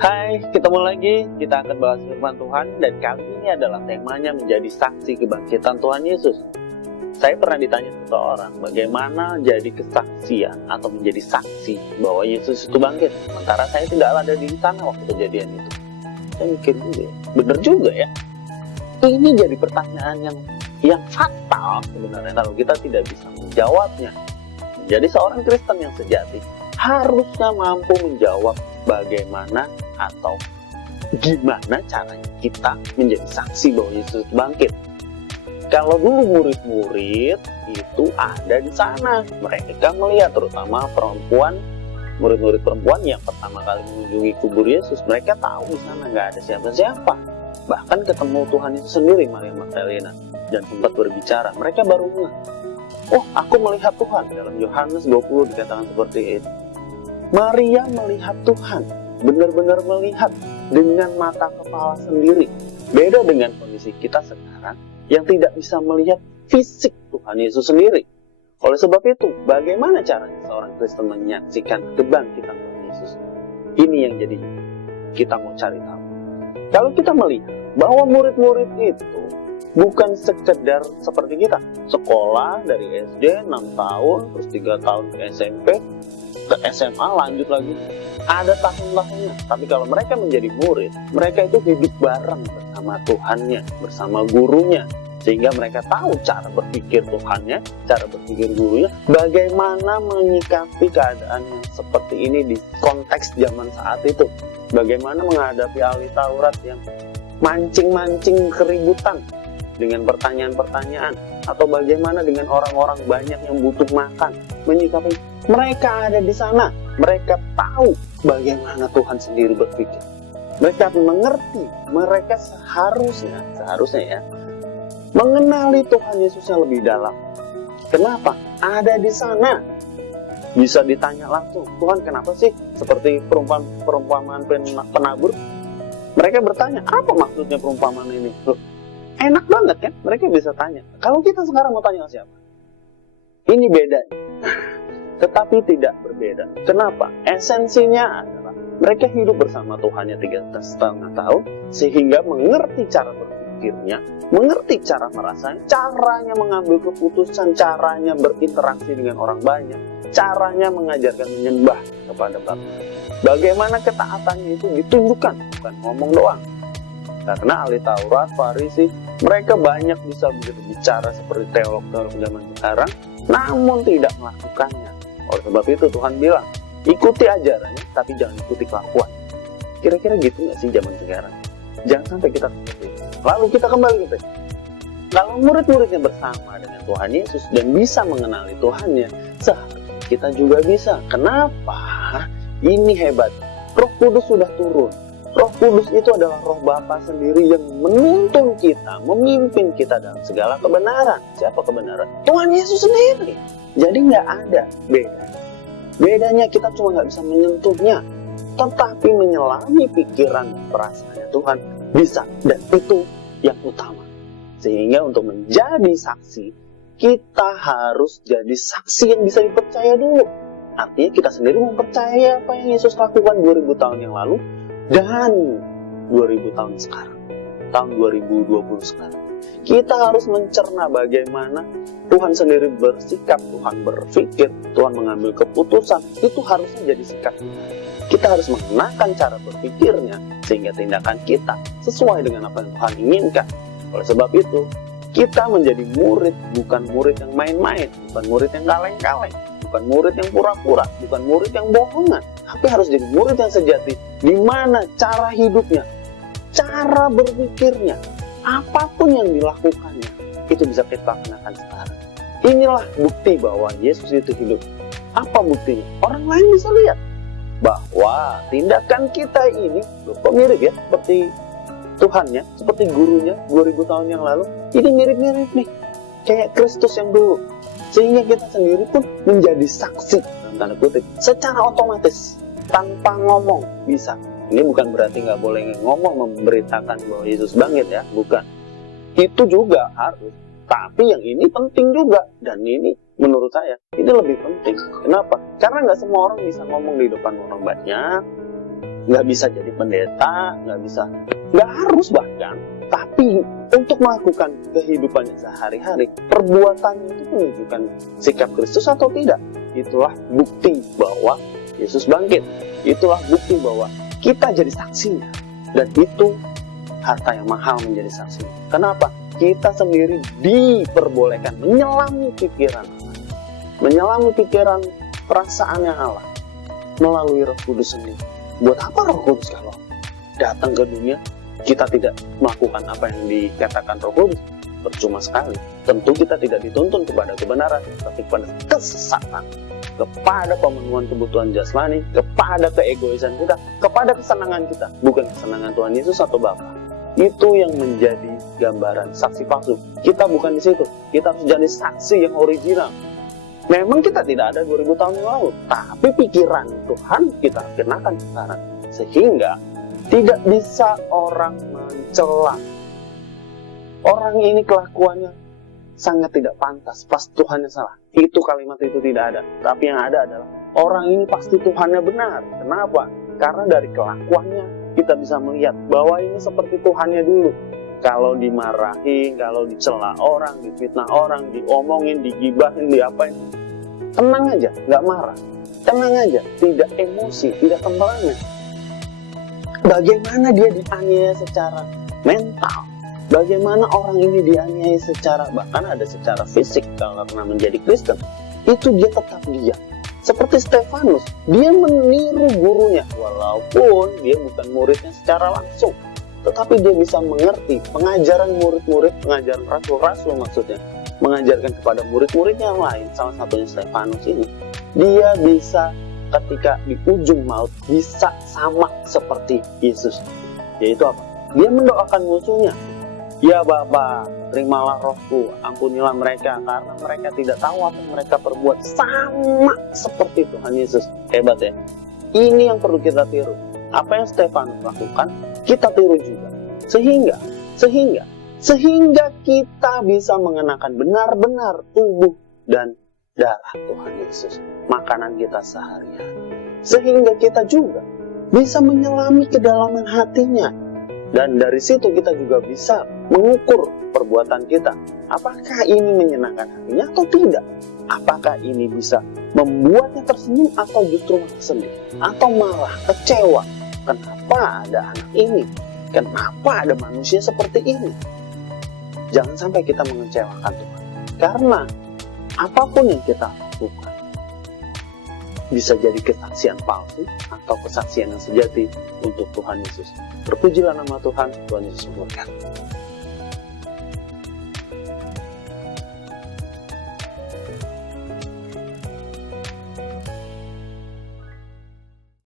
Hai, ketemu lagi. Kita akan bahas firman Tuhan dan kali ini adalah temanya menjadi saksi kebangkitan Tuhan Yesus. Saya pernah ditanya seseorang bagaimana jadi kesaksian atau menjadi saksi bahwa Yesus itu bangkit. Sementara saya tidak ada di sana waktu kejadian itu. Saya mikir juga, bener juga ya. Ini jadi pertanyaan yang fatal sebenarnya kalau kita tidak bisa menjawabnya. Jadi seorang Kristen yang sejati harusnya mampu menjawab bagaimana atau gimana caranya kita menjadi saksi bahwa Yesus bangkit. Kalau dulu murid-murid itu ada di sana, mereka melihat, terutama perempuan, murid-murid perempuan yang pertama kali mengunjungi kubur Yesus, mereka tahu di sana nggak ada siapa-siapa. Bahkan ketemu Tuhan itu sendiri, Maria Magdalena, dan sempat berbicara. Mereka baru ngeh, oh aku melihat Tuhan. Dalam Yohanes 20 dikatakan seperti itu. Maria melihat Tuhan, benar-benar melihat dengan mata kepala sendiri. Beda dengan kondisi kita sekarang yang tidak bisa melihat fisik Tuhan Yesus sendiri. Oleh sebab itu, bagaimana caranya seorang Kristen menyaksikan kebangkitan Tuhan Yesus? Ini yang jadi kita mau cari tahu. Kalau kita melihat bahwa murid-murid itu bukan sekedar seperti kita, sekolah dari SD 6 tahun, terus 3 tahun ke SMP, ke SMA, lanjut lagi, ada tahun-tahunnya. Tapi kalau mereka menjadi murid, mereka itu hidup bareng bersama Tuhannya, bersama gurunya, sehingga mereka tahu cara berpikir Tuhannya, cara berpikir gurunya, bagaimana menyikapi keadaan yang seperti ini di konteks zaman saat itu, bagaimana menghadapi ahli Taurat yang mancing-mancing keributan dengan pertanyaan-pertanyaan, atau bagaimana dengan orang-orang banyak yang butuh makan, menyikapi. Mereka ada di sana, mereka tahu bagaimana Tuhan sendiri berpikir. Mereka mengerti, mereka seharusnya ya, mengenali Tuhan Yesus yang lebih dalam. Kenapa? Ada di sana. Bisa ditanya langsung, Tuhan kenapa sih? Seperti perumpamaan penabur. Mereka bertanya, apa maksudnya perumpamaan ini? Loh, enak banget kan? Mereka bisa tanya. Kalau kita sekarang mau tanya siapa? Ini bedanya. Tetapi tidak berbeda. Kenapa? Esensinya adalah mereka hidup bersama Tuhannya 3,5 tahun, sehingga mengerti cara berpikirnya, mengerti cara merasanya, caranya mengambil keputusan, caranya berinteraksi dengan orang banyak, caranya mengajarkan menyembah kepada Bapa. Bagaimana ketaatannya itu ditunjukkan, bukan ngomong doang. Karena ahli Taurat, Farisi, mereka banyak bisa berbicara seperti teolog-teolog zaman sekarang, namun tidak melakukannya. Oleh sebab itu Tuhan bilang, ikuti ajarannya, tapi jangan ikuti kelakuan. Kira-kira gitu nggak sih zaman sekarang? Jangan sampai kita seperti itu. Lalu kita kembali ke tadi. Kalau murid-muridnya bersama dengan Tuhan Yesus dan bisa mengenali Tuhannya, seharusnya kita juga bisa. Kenapa? Ini hebat. Roh Kudus sudah turun. Roh Kudus itu adalah Roh Bapa sendiri yang menuntun kita, memimpin kita dalam segala kebenaran. Siapa kebenaran? Tuhan Yesus sendiri. Jadi nggak ada beda. Bedanya kita cuma nggak bisa menyentuhnya, tetapi menyelami pikiran perasaannya Tuhan bisa, dan itu yang utama. Sehingga untuk menjadi saksi, kita harus jadi saksi yang bisa dipercaya dulu. Artinya kita sendiri mempercayai apa yang Yesus lakukan 2000 tahun yang lalu dan 2000 tahun sekarang, tahun 2020 sekarang. Kita harus mencerna bagaimana Tuhan sendiri bersikap, Tuhan berpikir, Tuhan mengambil keputusan. Itu harusnya jadi sikap kita. Kita harus mengenakan cara berpikirnya, sehingga tindakan kita sesuai dengan apa yang Tuhan inginkan. Oleh sebab itu, kita menjadi murid, bukan murid yang main-main, bukan murid yang kaleng-kaleng, bukan murid yang pura-pura, bukan murid yang bohongan, tapi harus jadi murid yang sejati, di mana cara hidupnya, cara berpikirnya, apapun yang dilakukannya, itu bisa kita lakukan sekarang. Inilah bukti bahwa Yesus itu hidup. Apa buktinya? Orang lain bisa lihat bahwa tindakan kita ini kok mirip ya, seperti Tuhannya, seperti gurunya 2000 tahun yang lalu. Ini mirip-mirip nih, kayak Kristus yang dulu. Sehingga kita sendiri pun menjadi saksi, dalam tanda kutip, secara otomatis, tanpa ngomong, bisa. Ini bukan berarti nggak boleh ngomong memberitakan bahwa Yesus bangkit ya, bukan. Itu juga harus. Tapi yang ini penting juga. Dan ini menurut saya, ini lebih penting. Kenapa? Karena nggak semua orang bisa ngomong di depan orang banyak. nggak bisa jadi pendeta, nggak harus bahkan. Tapi untuk melakukan kehidupannya sehari-hari, perbuatannya itu menunjukkan sikap Kristus atau tidak. Itulah bukti bahwa Yesus bangkit. Itulah bukti bahwa kita jadi saksinya. Dan itu harta yang mahal menjadi saksinya. Kenapa? Kita sendiri diperbolehkan menyelami pikiran Allah, menyelami pikiran perasaannya Allah melalui Roh Kudus sendiri. Buat apa Roh Kudus kalau datang ke dunia kita tidak melakukan apa yang dikatakan Roh Kudus? Percuma sekali. Tentu kita tidak dituntun kepada kebenaran, tapi kepada kesesatan, kepada pemenuhan kebutuhan jasmani, kepada keegoisan kita, kepada kesenangan kita, bukan kesenangan Tuhan Yesus atau Bapa. Itu yang menjadi gambaran saksi palsu. Kita bukan di situ. Kita harus jadi saksi yang original. Memang kita tidak ada 2000 tahun yang lalu, tapi pikiran Tuhan kita kenakan sekarang. Sehingga tidak bisa orang mencela. Orang ini kelakuannya sangat tidak pantas, pas Tuhannya salah. Itu kalimat itu tidak ada. Tapi yang ada adalah orang ini pasti Tuhannya benar. Kenapa? Karena dari kelakuannya kita bisa melihat bahwa ini seperti Tuhannya dulu. Kalau dimarahin, kalau dicela orang, difitnah orang, diomongin, digibahin, diapain, tenang aja, nggak marah. Tenang aja, tidak emosi, tidak temperamen. Bagaimana dia dianiaya secara mental, bagaimana orang ini dianiaya secara, bahkan ada secara fisik karena menjadi Kristen, itu dia tetap diam. Seperti Stefanus, dia meniru gurunya, walaupun dia bukan muridnya secara langsung, tetapi dia bisa mengerti pengajaran murid-murid, pengajaran rasul-rasul maksudnya, mengajarkan kepada murid-muridnya yang lain, salah satunya Stefanus ini. Dia bisa ketika di ujung maut bisa sama seperti Yesus. Yaitu apa? Dia mendoakan musuhnya. Ya Bapa, terimalah rohku, ampunilah mereka karena mereka tidak tahu apa yang mereka perbuat. Sama seperti Tuhan Yesus. Hebat ya. Ini yang perlu kita tiru. Apa yang Stefanus lakukan, kita tiru juga. Sehingga kita bisa mengenakan benar-benar tubuh dan darah Tuhan Yesus, makanan kita sehari-hari. Sehingga kita juga bisa menyelami kedalaman hatinya. Dan dari situ kita juga bisa mengukur perbuatan kita. Apakah ini menyenangkan hatinya atau tidak? Apakah ini bisa membuatnya tersenyum atau justru malah sedih? Atau malah kecewa? Kenapa ada anak ini? Kenapa ada manusia seperti ini? Jangan sampai kita mengecewakan Tuhan. Karena apapun yang kita lakukan bisa jadi kesaksian palsu atau kesaksian yang sejati untuk Tuhan Yesus. Terpujilah nama Tuhan, Tuhan Yesus memberkati.